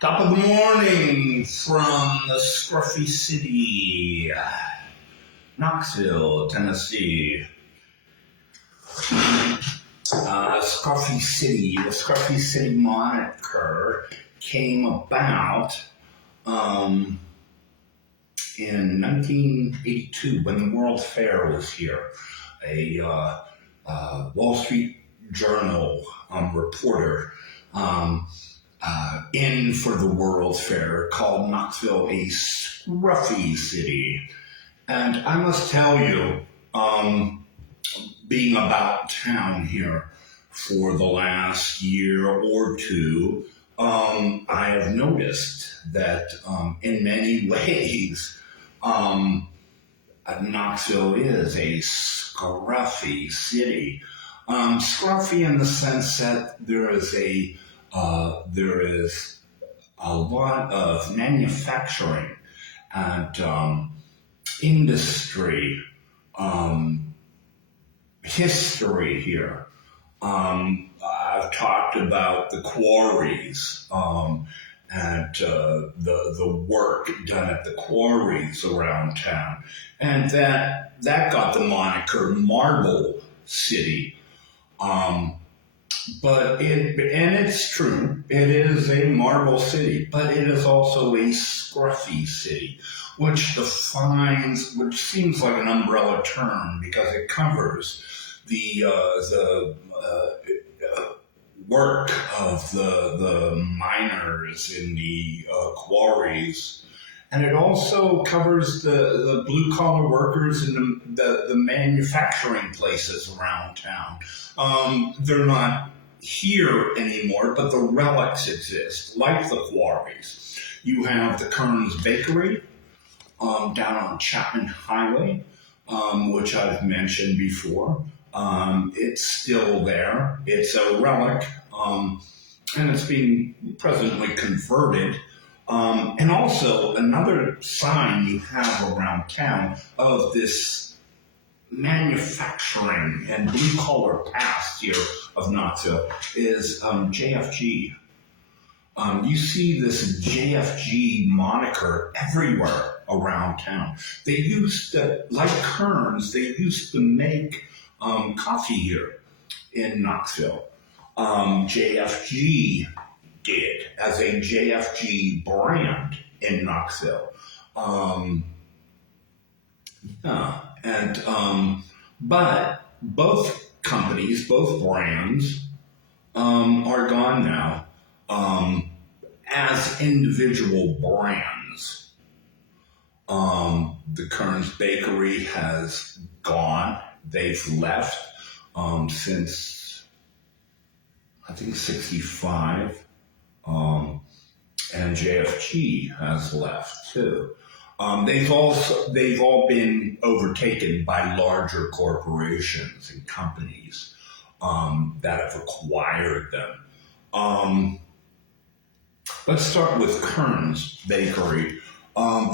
Top of the morning from the scruffy city, Knoxville, Tennessee. The Scruffy City moniker came about in 1982 when the World Fair was here. A Wall Street Journal reporter in for the World Fair called Knoxville a scruffy city. And I must tell you, being about town here for the last year or two, I have noticed that in many ways, Knoxville is a scruffy city. Scruffy in the sense that there is a lot of manufacturing and industry, history here. I've talked about the quarries and the work done at the quarries around town, and that got the moniker Marble City. But it's true, it is a marble city, but it is also a scruffy city, which seems like an umbrella term because it covers the work of the miners in the quarries, and it also covers the blue collar workers in the manufacturing places around town. They're not here anymore, but the relics exist, like the quarries. You have the Kearns Bakery down on Chapman Highway, which I've mentioned before. It's still there. It's a relic, and it's being presently converted. And also, another sign you have around town of this manufacturing and blue-collar past here of Knoxville is JFG. You see this JFG moniker everywhere around town. They used to, like Kearns, they used to make coffee here in Knoxville. JFG did as a JFG brand in Knoxville. But both companies, both brands, are gone now as individual brands. The Kearns Bakery has gone. They've left since, I think, 65. And JFG has left too. They've all been overtaken by larger corporations and companies that have acquired them. Let's start with Kearns Bakery.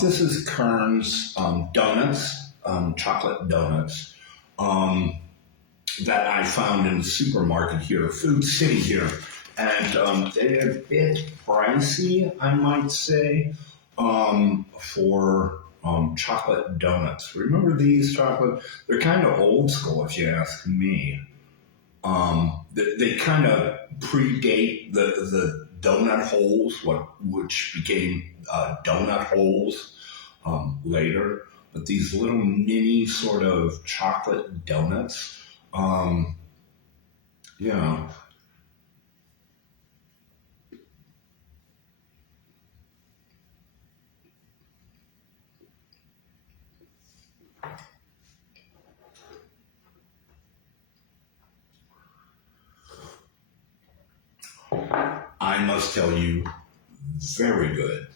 This is Kearns donuts, chocolate donuts, that I found in the supermarket here, Food City here. And they're a bit pricey, I might say, for chocolate donuts. Remember these chocolate? They're kind of old school, if you ask me. They kind of predate the donut holes, which became donut holes later. But these little mini sort of chocolate donuts, yeah. I must tell you, very good,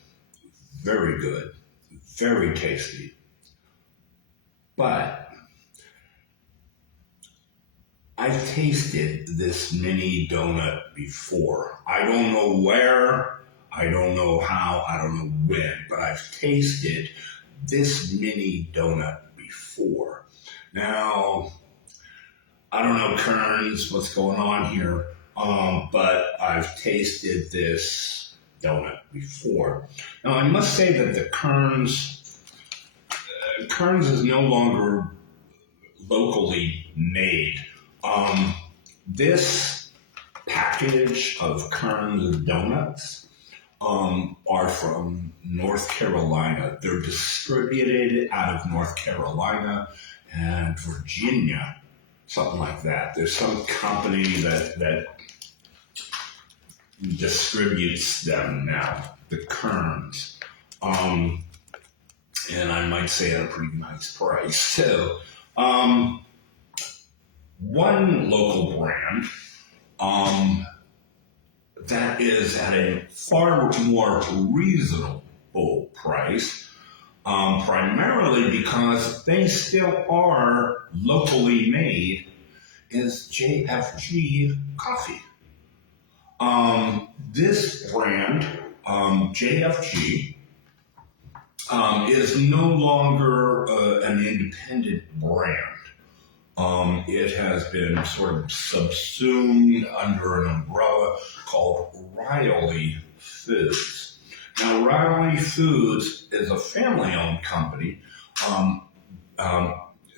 very tasty. But I've tasted this mini donut before. I don't know where, I don't know how, I don't know when, but I've tasted this mini donut before. Now, I don't know, Kearns, what's going on here, but I've tasted this donut before. Now, I must say that the Kearns is no longer locally made. This package of Kearns donuts are from North Carolina. They're distributed out of North Carolina and Virginia, something like that. There's some company that distributes them now, the Kearns. And I might say at a pretty nice price too. One local brand that is at a far more reasonable price, primarily because they still are locally made, is JFG Coffee. This brand, JFG, is no longer an independent brand. It has been sort of subsumed under an umbrella called Riley Foods. Now, Riley Foods is a family-owned company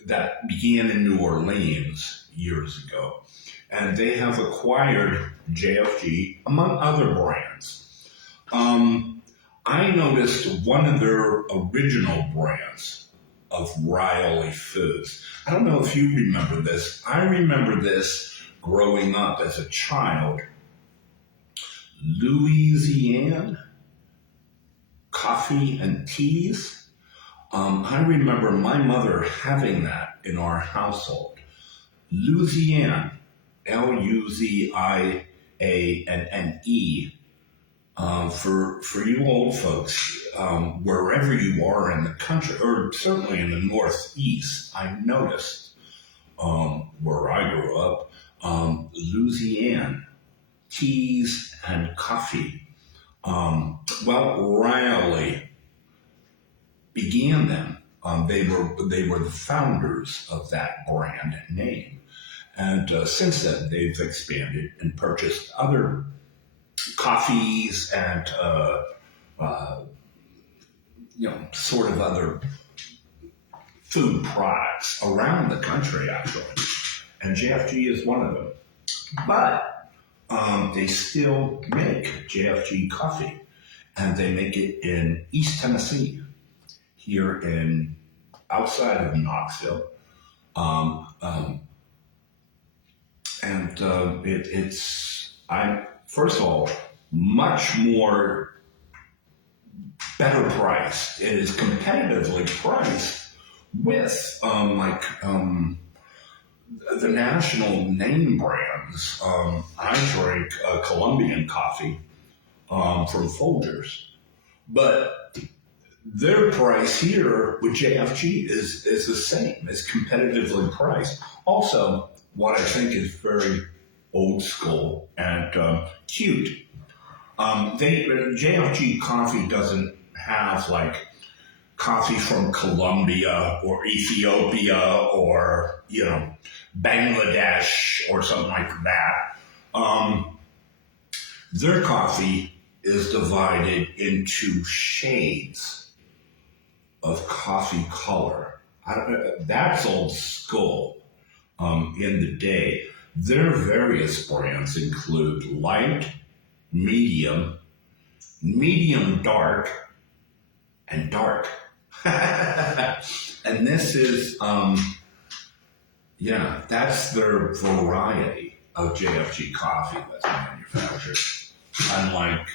that began in New Orleans years ago, and they have acquired JFG among other brands. I noticed one of their original brands of Riley Foods. I don't know if you remember this. I remember this growing up as a child. Louisiana Coffee and Teas. I remember my mother having that in our household. Louisiana, Luziane. For you old folks, wherever you are in the country, or certainly in the Northeast, I noticed where I grew up, Louisiana teas and coffee. Riley began them. They were the founders of that brand name, and since then they've expanded and purchased other coffees and sort of other food products around the country, actually, and JFG is one of them. But they still make JFG coffee, and they make it in East Tennessee, here in outside of Knoxville, it's first of all much more better priced. It is competitively priced with the national name brands. I drink Colombian coffee from Folgers, but their price here with JFG is the same. It's competitively priced. Also, what I think is very old school and cute. JFG coffee doesn't have like coffee from Colombia or Ethiopia or Bangladesh or something like that. Their coffee is divided into shades of coffee color. That's old school. In the day, their various brands include light, medium, medium dark, and dark. And this is, that's their variety of JFG coffee that's manufactured. Unlike,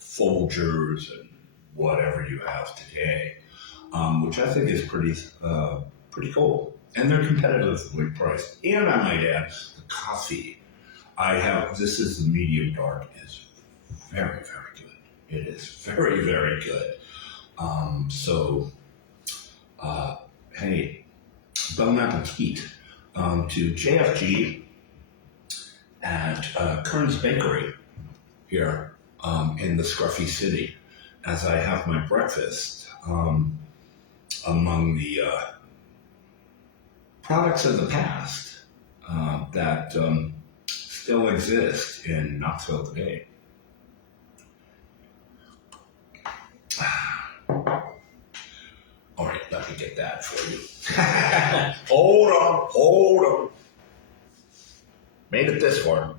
Folgers and whatever you have today, which I think is pretty cool. And they're competitively priced. And I might add, the coffee this is the medium dark, is very, very good. It is very, very good. Hey, bon appetit to JFG and Kern's Bakery here in the Scruffy City as I have my breakfast among the products of the past that still exist in Knoxville today. get that for you. Hold on. Made it this far.